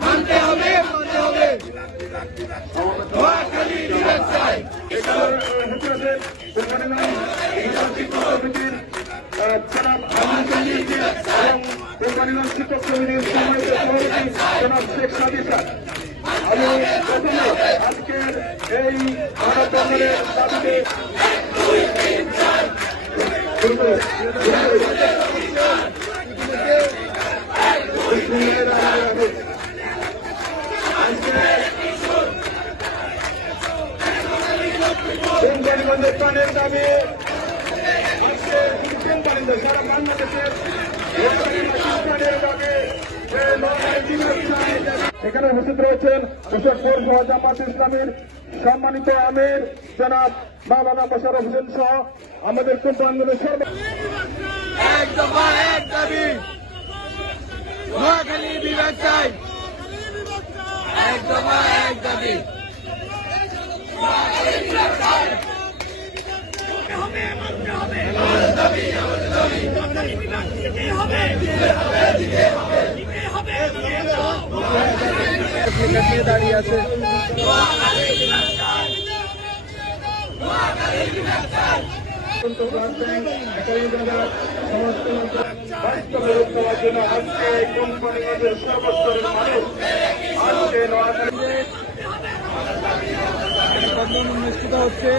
মানতে হবে মানতে হবে নোয়াখালী বিভাগ চাই নোয়াখালী কোরবানিগঞ্জ শিক্ষক সমিতির সম্মানিত সভাপতি জনাব শেখ সাদি স্যার আমি প্রথমে আজকের এই মানববন্ধনের দাবিতে প্রাণের দাবি এখানে উপস্থিত রয়েছেন মুশাফর জামাত ইসলামের সম্মানিত আমির জনাব মাওলানা মোশারফ হোসেন সহ আমাদের কোম্পানির সর্ব এক বিভাগ চাই। এক দফা, এক নিয়ে দাঁড়িয়ে আছে বাস্তবে রূপ দেওয়ার জন্য আজকে এই কোম্পানিগঞ্জের সর্বস্তরের মানুষ আজকে নোয়াখালী অনুষ্ঠিত হচ্ছে